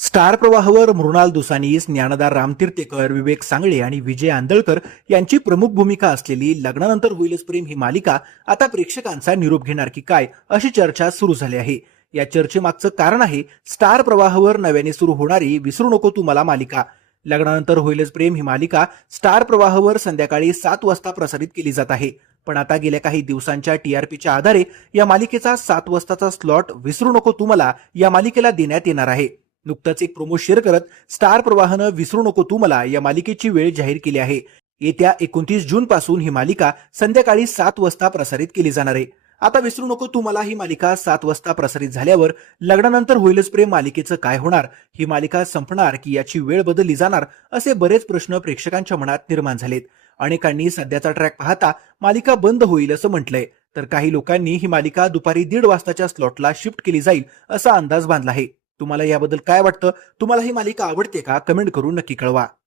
Star प्रवाहावर मृणाल दुसानीस, ज्ञानदार रामतीर्थेकर, विवेक सांगळे आणि विजय आंदळकर यांची प्रमुख भूमिका असलेली लग्नानंतर होईलच प्रेम ही मालिका आता प्रेक्षकांचा निरोप घेणार की काय, अशी चर्चा सुरू झाली आहे. या चर्चेमागचं कारण आहे स्टार प्रवाहावर नव्याने सुरू होणारी विसरू नको तू मला मालिका. लग्नानंतर होईलच प्रेम ही मालिका स्टार प्रवाहावर संध्याकाळी 7 वाजता प्रसारित केली जात आहे. पण आता गेल्या काही दिवसांच्या टीआरपीच्या आधारे या मालिकेचा 7 वाजताचा स्लॉट विसरू नको तू मला या मालिकेला देण्यात येणार आहे. नुकतंच एक प्रोमो शेअर करत स्टार प्रवाहानं विसरू नको तू मला या मालिकेची वेळ जाहीर केली आहे. येत्या 29 जून पासून ही मालिका संध्याकाळी 7 वाजता प्रसारित केली जाणार आहे. आता विसरू नको तू मला ही मालिका 7 वाजता प्रसारित झाल्यावर लग्नानंतर होईलच प्रेम मालिकेचं काय होणार, ही मालिका संपणार की याची वेळ बदलली जाणार, असे बरेच प्रश्न प्रेक्षकांच्या मनात निर्माण झालेत. अनेकांनी सध्याचा ट्रॅक पाहता मालिका बंद होईल असं म्हटलंय, तर काही लोकांनी ही मालिका दुपारी 1:30 वाजताच्या स्लॉटला शिफ्ट केली जाईल असा अंदाज बांधला आहे. तुम्हाला याबद्दल काय वाटतं? तुम्हाला ही मालिका आवडते का? कमेंट करून नक्की कळवा.